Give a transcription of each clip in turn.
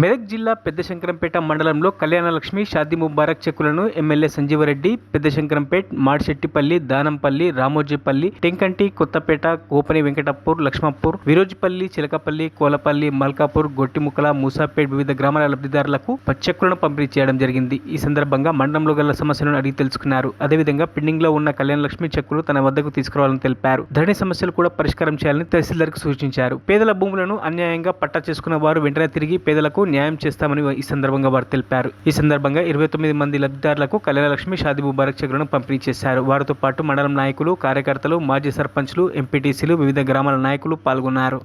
మెదక్ జిల్లా పెద్దశంకరంపేట మండలంలో కళ్యాణలక్ష్మి షాదీ ముబారక్ చెక్కులను ఎమ్మెల్యే సంజీవరెడ్డి, పెద్దశంకరంపేట్, మాడిశెట్టిపల్లి, దానంపల్లి, రామోజీపల్లి, టెంకంటి, కొత్తపేట, గోపని వెంకటపూర్, లక్ష్మపూర్, విరోజిపల్లి, చిలకపల్లి, కోలపల్లి, మల్కాపూర్, గొట్టిముక్కల, మూసాపేట్ వివిధ గ్రామాల లబ్ధిదారులకు చెక్కులను పంపిణీ చేయడం జరిగింది. ఈ సందర్భంగా మండలంలో గల సమస్యలను అడిగి తెలుసుకున్నారు. అదేవిధంగా పెండింగ్ లో ఉన్న కళ్యాణలక్ష్మి చెక్కులు తన వద్దకు తీసుకురావాలని తెలిపారు. ధరణి సమస్యలు కూడా పరిష్కారం చేయాలని తహసీల్దార్కు సూచించారు. పేదల భూములను అన్యాయంగా పట్టా చేసుకున్న వారు వెంటనే తిరిగి పేదలకు న్యాయం చేస్తామని ఈ సందర్భంగా వారు తెలిపారు. ఈ సందర్భంగా 29 మంది లబ్ధిదారులకు కళ్యాణలక్ష్మి షాదీ ముబారక్ చెక్కులను పంపిణీ చేశారు. వారితో పాటు మండలం నాయకులు, కార్యకర్తలు, మాజీ సర్పంచ్లు, ఎంపీటీసీలు, వివిధ గ్రామాల నాయకులు పాల్గొన్నారు.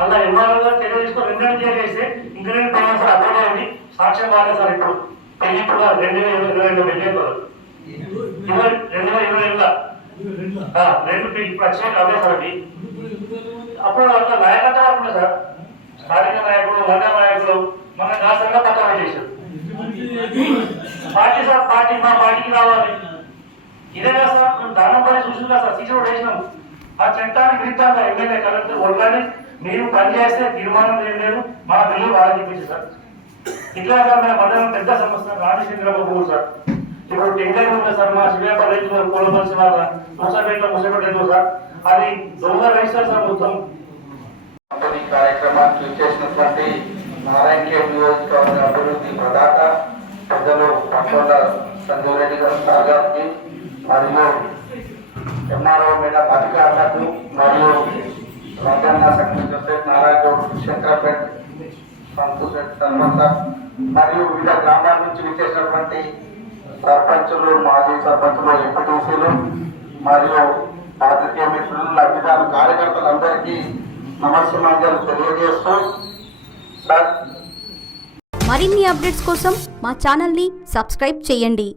అలా ఎంఆర్ఓ తెలియజేసుకో 2 చేస్తే ఇంజనీరింగ్ ఫైనాన్స్ అప్లై చేయండి. సాక్ష్యం బాగా సార్ ఇప్పుడు ఇప్పుడు 2022 వెళ్ళేది 2022 ఇప్పుడు వచ్చే అవే సార్ అవి అప్పుడు అట్లా నాయకత్వం అనుకున్నా సార్. స్థానిక నాయకులు, మండల నాయకులు మన రాష్ట్రంగా పక్కన చేశారు. పార్టీ సార్, పార్టీ మా పార్టీకి రావాలి. ఇదే కదా సార్ మేము దానం పని చూసిందా సార్, సీసీ రోడ్ వేసినాము. ఆ చట్టానికి విరుద్ధంగా ఎమ్మెల్యే కలెక్టర్ ఒడ్లని మీరు పనిచేస్తే తీర్మానం చేయలేదు, మన బిల్లు బాగా చెప్పింది సార్. ఇట్లా సార్ మన మండలం పెద్ద సమస్య రామచంద్రబాబు సార్. ఇప్పుడు టెంకర్ ఉంది సార్, మా శివేపల్లి రైతులు కోలపల్సి వాళ్ళ మూసాపేట ముసపేట సార్, అది దొంగ రైతులు సార్. మొత్తం కార్యక్రమాన్ని చేసినటువంటి నారాయణ నియోజకవర్గ అభివృద్ధి ప్రదాత పెద్దలు పట్టణ సంజీవరెడ్డి గారికి మరియు ఎంఆర్ఓ మేడం అధికారులకు మరియు రంగన్న సెక్రటరీ నారాయణ శంకరపేట మరియు వివిధ గ్రామాల నుంచి విచ్చేసినటువంటి సర్పంచులు, మాజీ సర్పంచులు, ఎంపీటీసీలు మరియు పాత్రికేయ మిత్రులు, లబ్ధిదారు, కార్యకర్తలందరికీ నమస్కారాలు తెలియజేస్తూ మరిన్ని అప్డేట్స్ కోసం మా ఛానల్ని సబ్స్క్రైబ్ చేయండి.